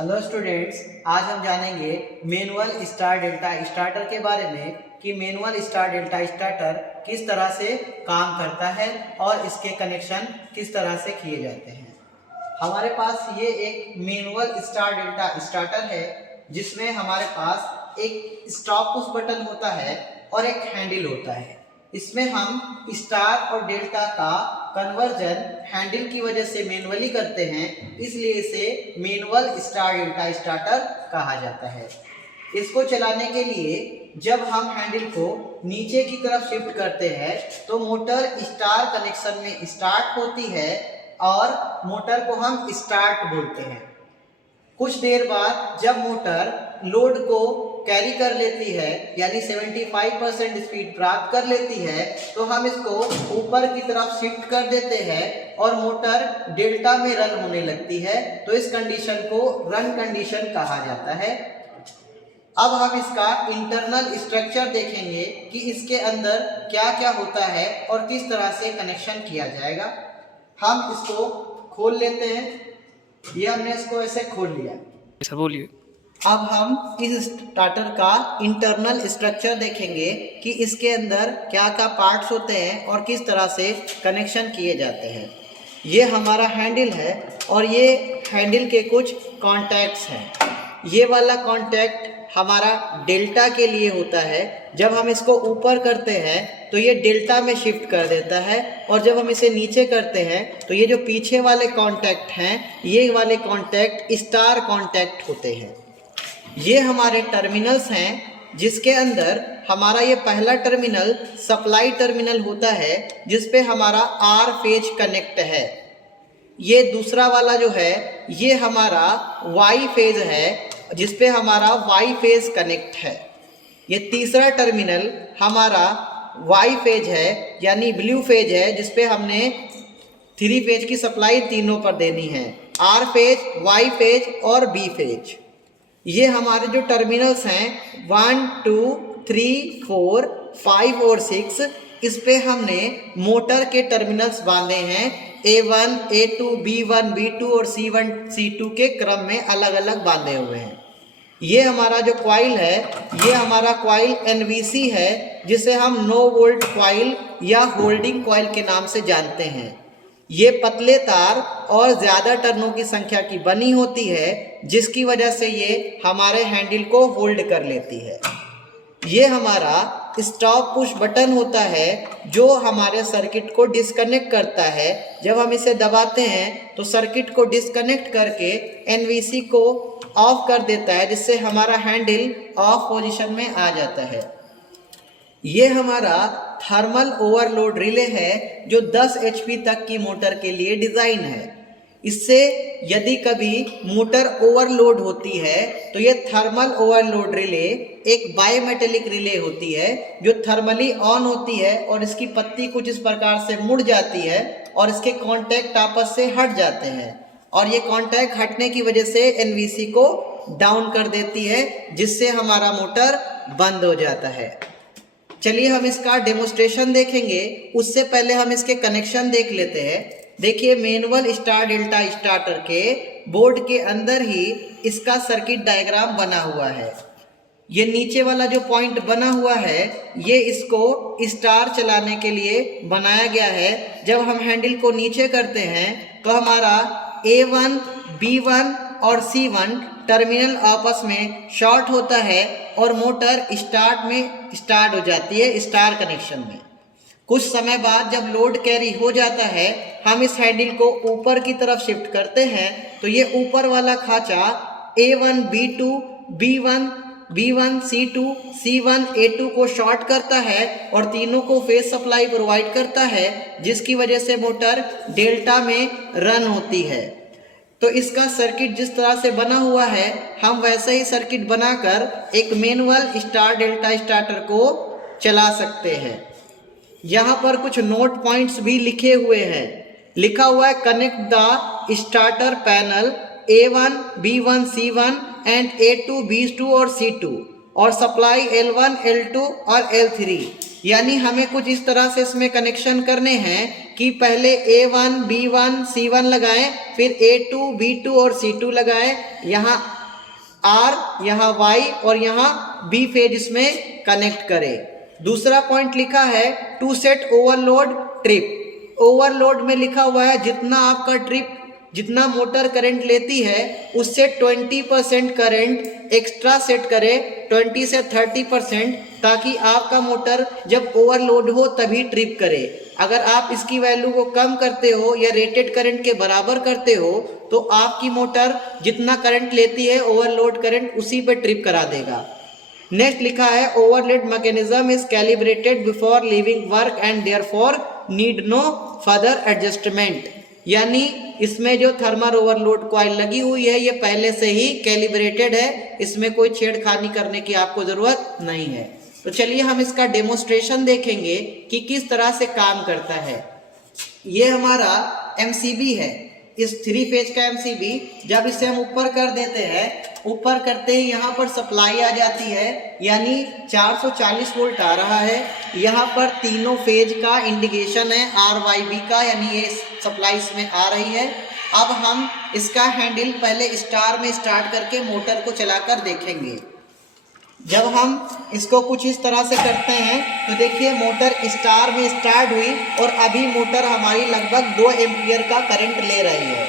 Hello students, आज हम जानेंगे मैनुअल स्टार डेल्टा स्टार्टर के बारे में कि मैनुअल स्टार डेल्टा स्टार्टर किस तरह से काम करता है और इसके कनेक्शन किस तरह से किए जाते हैं। हमारे पास ये एक मैनुअल स्टार डेल्टा स्टार्टर है जिसमें हमारे पास एक स्टॉप पुश बटन होता है और एक हैंडल होता है। इसमें हम स्टार और डेल्टा का कन्वर्जन हैंडल की वजह से मैनुअली करते हैं, इसलिए इसे मैनुअल स्टार डेल्टा स्टार्टर कहा जाता है। इसको चलाने के लिए जब हम हैंडल को नीचे की तरफ शिफ्ट करते हैं तो मोटर स्टार कनेक्शन में स्टार्ट होती है और मोटर को हम स्टार्ट बोलते हैं। कुछ देर बाद जब मोटर लोड को कैरी कर लेती है यानी 75% स्पीड प्राप्त कर लेती है तो हम इसको ऊपर की तरफ शिफ्ट कर देते हैं और मोटर डेल्टा में रन होने लगती है। तो इस कंडीशन को रन कंडीशन कहा जाता है। अब हम इसका इंटरनल स्ट्रक्चर देखेंगे कि इसके अंदर क्या क्या होता है और किस तरह से कनेक्शन किया जाएगा। हम इसको खोल लेते हैं। ये हमने इसको ऐसे खोल लिया। सर बोलिए। अब हम इस स्टार्टर का इंटरनल स्ट्रक्चर देखेंगे कि इसके अंदर क्या क्या पार्ट्स होते हैं और किस तरह से कनेक्शन किए जाते हैं। ये हमारा हैंडल है और ये हैंडल के कुछ कॉन्टैक्ट्स हैं। ये वाला कॉन्टैक्ट हमारा डेल्टा के लिए होता है। जब हम इसको ऊपर करते हैं तो ये डेल्टा में शिफ्ट कर देता है और जब हम इसे नीचे करते हैं तो ये जो पीछे वाले कॉन्टैक्ट हैं ये वाले कॉन्टैक्ट स्टार कॉन्टैक्ट होते हैं। ये हमारे टर्मिनल्स हैं जिसके अंदर हमारा ये पहला टर्मिनल सप्लाई टर्मिनल होता है जिस पे हमारा आर फेज कनेक्ट है। ये दूसरा वाला जो है ये हमारा वाई फेज है जिस पे हमारा वाई फेज कनेक्ट है। ये तीसरा टर्मिनल हमारा वाई फेज है यानी ब्लू फेज है जिस पे हमने 3 फेज की सप्लाई तीनों पर देनी है, आर फेज, वाई फेज और बी फेज। ये हमारे जो टर्मिनल्स हैं 1, 2, 3, 4, 5 और 6, इस पे हमने मोटर के टर्मिनल्स बांधे हैं A1, A2, B1, B2 और C1, C2 के क्रम में अलग अलग बांधे हुए हैं। ये हमारा जो कॉइल है ये हमारा कॉइल NVC है जिसे हम नो वोल्ट कॉइल या होल्डिंग कॉइल के नाम से जानते हैं। ये पतले तार और ज़्यादा टर्नों की संख्या की बनी होती है जिसकी वजह से ये हमारे हैंडल को होल्ड कर लेती है। ये हमारा स्टॉप पुश बटन होता है जो हमारे सर्किट को डिस्कनेक्ट करता है। जब हम इसे दबाते हैं तो सर्किट को डिस्कनेक्ट करके NVC को ऑफ कर देता है जिससे हमारा हैंडल ऑफ पोजीशन में आ जाता है। ये हमारा थर्मल ओवरलोड रिले है जो 10 HP तक की मोटर के लिए डिज़ाइन है। इससे यदि कभी मोटर ओवरलोड होती है तो ये थर्मल ओवरलोड रिले एक बायोमेटेलिक रिले होती है जो थर्मली ऑन होती है और इसकी पत्ती कुछ इस प्रकार से मुड़ जाती है और इसके कॉन्टैक्ट आपस से हट जाते हैं और ये कॉन्टैक्ट हटने की वजह से NVC को डाउन कर देती है जिससे हमारा मोटर बंद हो जाता है। चलिए हम इसका डेमोस्ट्रेशन देखेंगे, उससे पहले हम इसके कनेक्शन देख लेते हैं। देखिए मैनुअल स्टार डेल्टा स्टार्टर के बोर्ड के अंदर ही इसका सर्किट डायग्राम बना हुआ है। ये नीचे वाला जो पॉइंट बना हुआ है ये इसको स्टार चलाने के लिए बनाया गया है। जब हम हैंडल को नीचे करते हैं तो हमारा A1, B1 और C1 टर्मिनल आपस में शॉर्ट होता है और मोटर स्टार्ट हो जाती है स्टार कनेक्शन में। कुछ समय बाद जब लोड कैरी हो जाता है हम इस हैंडल को ऊपर की तरफ शिफ्ट करते हैं तो ये ऊपर वाला खांचा A1, B2, B1, C2, C1, A2 को शॉर्ट करता है और तीनों को फेज सप्लाई प्रोवाइड करता है जिसकी वजह से मोटर डेल्टा में रन होती है। तो इसका सर्किट जिस तरह से बना हुआ है हम वैसे ही सर्किट बनाकर एक मैनुअल स्टार डेल्टा स्टार्टर को चला सकते हैं। यहाँ पर कुछ नोट पॉइंट्स भी लिखे हुए हैं। लिखा हुआ है connect the starter panel A1, B1, C1 and A2, B2 और C2 और सप्लाई L1, L2 और L3। यानी हमें कुछ इस तरह से इसमें कनेक्शन करने हैं कि पहले A1, B1, C1 लगाएं, फिर A2, B2 और C2 लगाएं, यहाँ R, यहाँ Y और यहाँ B फेज इसमें कनेक्ट करें। दूसरा पॉइंट लिखा है to set overload trip. Overload में लिखा हुआ है जितना आपका ट्रिप जितना मोटर करंट लेती है उससे 20% करंट एक्स्ट्रा सेट करें, 20 से 30%, ताकि आपका मोटर जब ओवरलोड हो तभी ट्रिप करे। अगर आप इसकी वैल्यू को कम करते हो या रेटेड करंट के बराबर करते हो तो आपकी मोटर जितना करंट लेती है ओवरलोड करंट उसी पे ट्रिप करा देगा। नेक्स्ट लिखा है overload mechanism is calibrated before leaving work and therefore need no further adjustment. यानी इसमें जो थर्मल ओवरलोड कॉइल लगी हुई है ये पहले से ही कैलिब्रेटेड है, इसमें कोई छेड़खानी करने की आपको जरूरत नहीं है। तो चलिए हम इसका डेमोस्ट्रेशन देखेंगे कि किस तरह से काम करता है। ये हमारा MCB है, इस 3 फेज का MCB। जब इसे हम ऊपर कर देते हैं, ऊपर करते ही यहाँ पर सप्लाई आ जाती है, यानी 440 वोल्ट आ रहा है। यहाँ पर तीनों फेज का इंडिकेशन है RYB का, यानी ये सप्लाई इसमें आ रही है। अब हम इसका हैंडल पहले स्टार में स्टार्ट करके मोटर को चलाकर देखेंगे। जब हम इसको कुछ इस तरह से करते हैं तो देखिए मोटर स्टार में स्टार्ट हुई और अभी मोटर हमारी लगभग 2 एम्पियर का करंट ले रही है।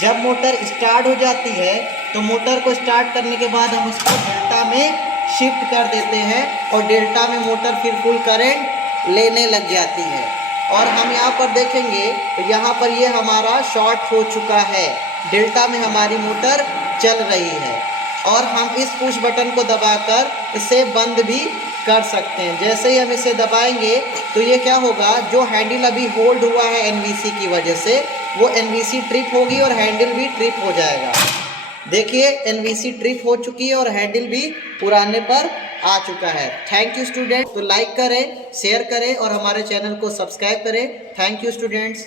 जब मोटर स्टार्ट हो जाती है तो मोटर को स्टार्ट करने के बाद हम इसको डेल्टा में शिफ्ट कर देते हैं और डेल्टा में मोटर फिर फुल करंट लेने लग जाती है। और हम यहाँ पर देखेंगे तो यहाँ पर ये हमारा शॉर्ट हो चुका है, डेल्टा में हमारी मोटर चल रही है। और हम इस पुश बटन को दबाकर इसे बंद भी कर सकते हैं। जैसे ही हम इसे दबाएंगे तो ये क्या होगा, जो हैंडल अभी होल्ड हुआ है NVC की वजह से वो NVC ट्रिप होगी और हैंडल भी ट्रिप हो जाएगा। देखिए NVC ट्रिप हो चुकी है और हैंडल भी पुराने पर आ चुका है। Thank you student. तो लाइक करें, शेयर करें और हमारे चैनल को सब्सक्राइब करें। Thank you students.